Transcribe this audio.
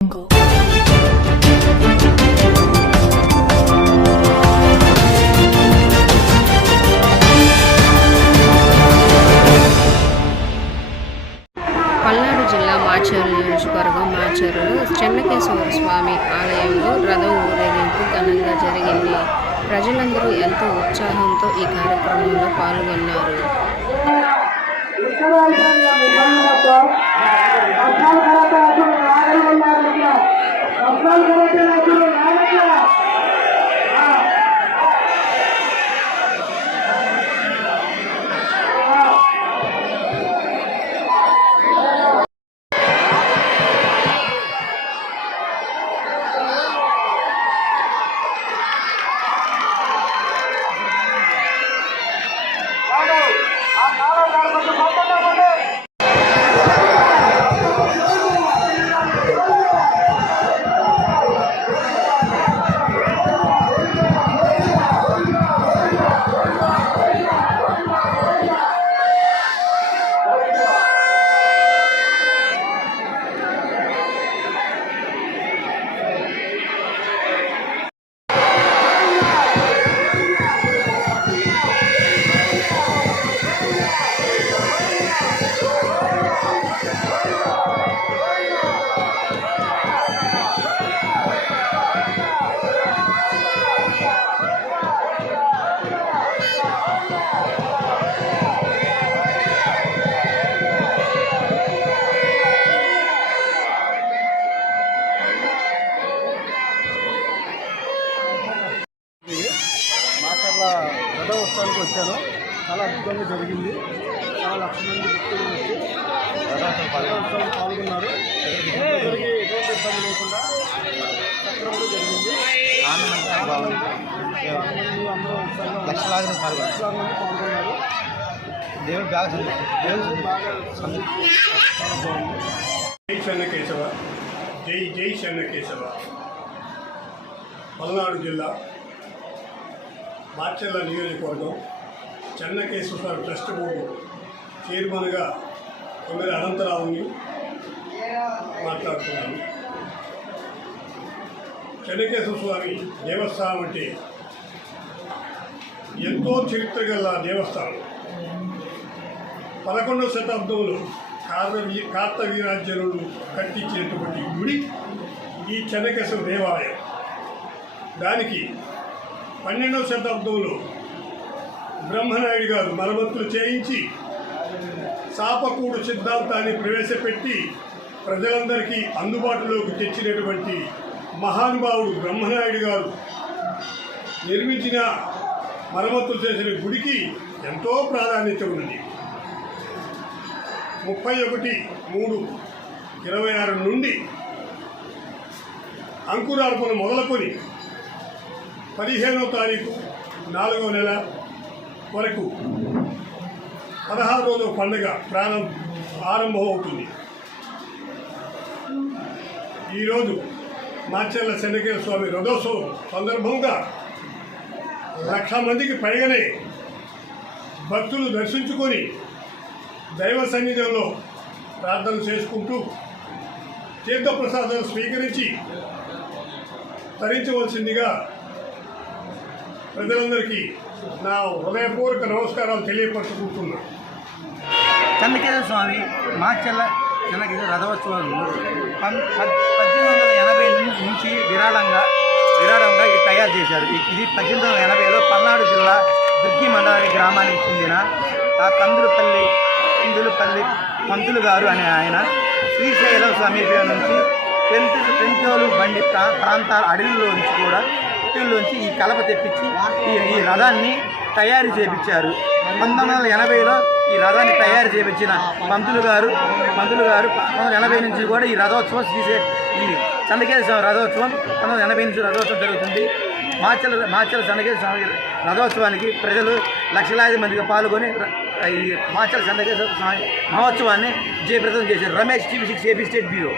పల్నాడు జిల్లా మాచర్ల నియోజకవర్గం మాచర్లలో చెన్నకేశవ స్వామి ఆలయంలో రథం ఊరేగింపు ఘనంగా జరిగింది. ప్రజలందరూ ఎంతో ఉత్సాహంతో ఈ కార్యక్రమంలో పాల్గొన్నారు. రథోత్సవానికి వచ్చాను. చాలా అద్భుతంగా జరిగింది. చాలా లక్షల మంది భక్తులు వచ్చి రథోత్సవానికి పాల్గొన్నారు. జరిగి ఎటువంటి ఇబ్బంది లేకుండా సక్రమంగా జరిగింది. అందరూ లక్షలాది మంది పాల్గొన్నారు. దేవుడు బాగా చాలా బాగుంది. జై చెన్నకేశవ, జై జై చెన్నకేశవ. పల్నాడు జిల్లా మాచర్ల నియోజకవర్గం చెన్నకేశవ స్వామి ట్రస్ట్ బోర్డు చైర్మన్గా కొమ్మరి అనంతరావుని మాట్లాడుతున్నాను. చెన్నకేశవ స్వామి దేవస్థానం అంటే ఎంతో చరిత్ర గల దేవస్థానం. 11వ శతాబ్దంలో కార్తవీరాజ్యులు కట్టించినటువంటి గుడి ఈ చెన్నకేశవ దేవాలయం. దానికి 12వ శతాబ్దంలో బ్రహ్మనాయుడు గారు మరమ్మతులు చేయించి సాపకూడు సిద్ధాంతాన్ని ప్రవేశపెట్టి ప్రజలందరికీ అందుబాటులోకి తెచ్చినటువంటి మహానుభావుడు బ్రహ్మనాయుడు గారు నిర్మించిన మరమ్మతులు చేసిన గుడికి ఎంతో ప్రాధాన్యత ఉన్నది. 31/3/26 నుండి అంకురార్పణ మొదలుకొని 15వ తారీఖు 4వ నెల వరకు 16వ రోజు పండుగ ఆరంభమవుతుంది. ఈరోజు మాచర్ల చెన్నకేశవ స్వామి రథోత్సవం సందర్భంగా 1,00,000 మందికి పైగానే భక్తులు దర్శించుకొని దైవ సన్నిధిలో ప్రార్థన చేసుకుంటూ తీర్థప్రసాదాలు స్వీకరించి తరించవలసిందిగా ప్రజలందరికీ నా హృదయపూర్వక నమస్కారాలు తెలియపరచుకుంటున్నాను. చెన్నకేశవ స్వామి మాచర్ల చెన్నకేశవ రథోత్సవాలు 1880 నుంచి విరాళంగా ఇది తయారు చేశారు. ఇది 1880లో పల్నాడు జిల్లా దుర్గి మండలి గ్రామానికి చెందిన ఆ కందులపల్లి పంతులు గారు అనే ఆయన శ్రీశైలం సమీపం నుంచి పెంచోలు బండి ప్రాంతాల అడవిలోంచి కూడా పుట్టిల్లోంచి ఈ కలప తెప్పించి ఈ రథాన్ని తయారు చేయించారు. 1980లో ఈ రథాన్ని తయారు చేయించిన పంతులు గారు 1980 నుంచి కూడా ఈ రథోత్సవం ఈ చెన్నకేశవ రథోత్సవం 1980 నుంచి రథోత్సవం జరుగుతుంది. మాచర్ల చెన్నకేశవ స్వామి రథోత్సవానికి ప్రజలు లక్షలాది మందిగా పాల్గొని ఈ మాచర్ల చెన్నకేశవ స్వామి మహోత్సవాన్ని జయప్రదం చేశారు. Ramesh, TV6 AP state bureau.